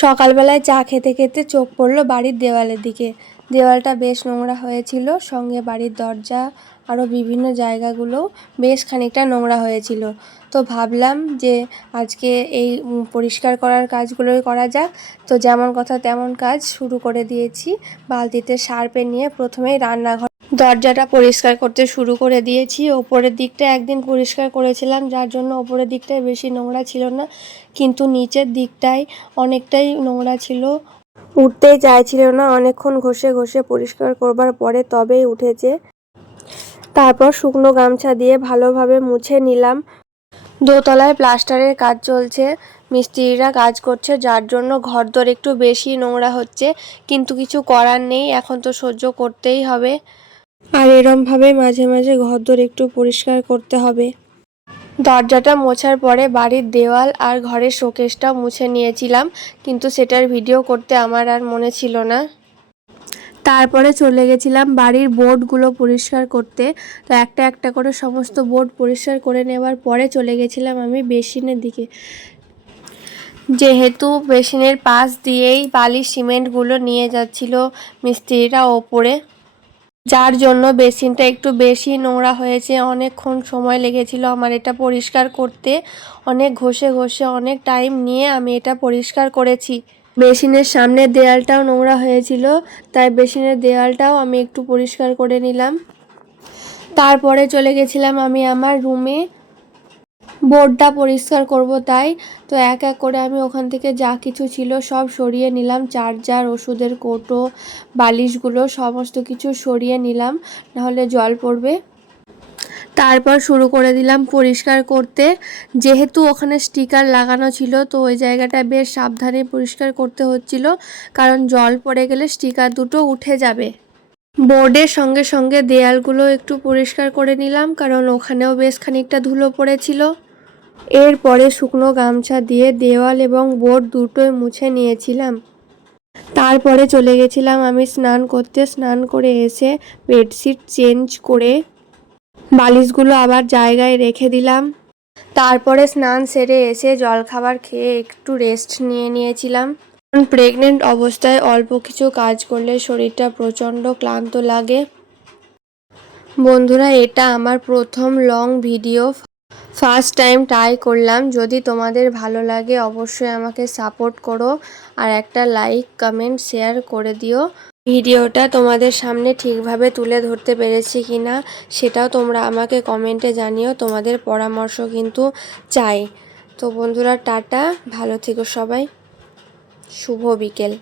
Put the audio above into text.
সকালবেলায় চা খেতে খেতে চোখ পড়লো বাড়ির দেওয়ালের দিকে। দেওয়ালটা বেশ নোংরা হয়েছিল, সঙ্গে বাড়ির দরজা আরও বিভিন্ন জায়গাগুলোও বেশ খানিকটা নোংরা হয়েছিল। তো ভাবলাম যে আজকে এই পরিষ্কার করার কাজগুলোই করা যাক। তো যেমন কথা তেমন কাজ শুরু করে দিয়েছি। বালতিতে সার্পে নিয়ে প্রথমেই রান্নাঘর দরজাটা পরিষ্কার করতে শুরু করে দিয়েছি। ওপরের দিকটা একদিন পরিষ্কার করেছিলাম, যার জন্য ওপরের দিকটায় বেশি নোংরা ছিল না, কিন্তু নিচের দিকটায় অনেকটাই নোংরা ছিল, উঠতেই চাইছিল না। অনেকক্ষণ ঘষে ঘষে পরিষ্কার করবার পরে তবেই উঠেছে। তারপর শুকনো গামছা দিয়ে ভালোভাবে মুছে নিলাম। দোতলায় প্লাস্টারের কাজ চলছে, মিস্ত্রিরা কাজ করছে, যার জন্য ঘরদোর একটু বেশি নোংরা হচ্ছে, কিন্তু কিছু করার নেই, এখন তো সহ্য করতেই হবে। আর এরমভাবে মাঝে মাঝে ঘরদোর একটু পরিষ্কার করতে হবে। দরজাটা মোছার পরে বাড়ির দেওয়াল আর ঘরের শোকেসটাও মুছে নিয়েছিলাম, কিন্তু সেটার ভিডিও করতে আমার আর মনে ছিল না। তারপরে চলে গেছিলাম বাড়ির বোর্ডগুলো পরিষ্কার করতে। তো একটা একটা করে সমস্ত বোর্ড পরিষ্কার করে নেওয়ার পরে চলে গেছিলাম আমি বেসিনের দিকে, যেহেতু বেসিনের পাশ দিয়েই বালি সিমেন্টগুলো নিয়ে যাচ্ছিল মিস্ত্রিরা ওপরে, যার জন্য বেসিনটা একটু বেশি নোংরা হয়েছে। অনেকক্ষণ সময় লেগেছিল আমার এটা পরিষ্কার করতে, অনেক ঘষে ঘষে অনেক টাইম নিয়ে আমি এটা পরিষ্কার করেছি। বেসিনের সামনের দেয়ালটাও নোংরা হয়েছিল, তাই বেসিনের দেয়ালটাও আমি একটু পরিষ্কার করে নিলাম। তারপরে চলে গেছিলাম আমি আমার রুমে বোর্ডটা পরিষ্কার করব তাই। তো এক এক করে আমি ওখান থেকে যা কিছু ছিল সব সরিয়ে নিলাম, চার্জার, ওষুধের কৌটো, বালিশগুলো সমস্ত কিছু সরিয়ে নিলাম, নাহলে জল পড়বে। তারপর শুরু করে দিলাম পরিষ্কার করতে। যেহেতু ওখানে স্টিকার লাগানো ছিল, তো ওই জায়গাটা বেশ সাবধানে পরিষ্কার করতে হচ্ছিল, কারণ জল পড়ে গেলে স্টিকার দুটো উঠে যাবে। বোর্ডের সঙ্গে সঙ্গে দেয়ালগুলো একটু পরিষ্কার করে নিলাম, কারণ ওখানেও বেশ খানিকটা ধুলো পড়েছিল। এরপরে শুকনো গামছা দিয়ে দেওয়াল এবং বোর্ড দুটোই মুছে নিয়েছিলাম। তারপরে চলে গেছিলাম আমি স্নান করতে। স্নান করে এসে বেডশিট চেঞ্জ করে বালিশগুলো আবার জায়গায় রেখে দিলাম। তারপরে স্নান সেরে এসে জলখাবার খেয়ে একটু রেস্ট নিয়েছিলাম। প্রেগনেন্ট অবস্থায় অল্প কিছু কাজ করলে শরীরটা প্রচণ্ড ক্লান্ত লাগে। বন্ধুরা, এটা আমার প্রথম long video, first time try করলাম। যদি তোমাদের ভালো লাগে অবশ্যই আমাকে সাপোর্ট করো, আর একটা লাইক, কমেন্ট, শেয়ার করে দিও। ভিডিওটা তোমাদের সামনে ঠিকভাবে তুলে ধরতে পেরেছি কিনা সেটাও তোমরা আমাকে কমেন্টে জানিও, তোমাদের পরামর্শ কিন্তু চাই। তো বন্ধুরা, টাটা, ভালো থেকো সবাই, শুভ বিকেল।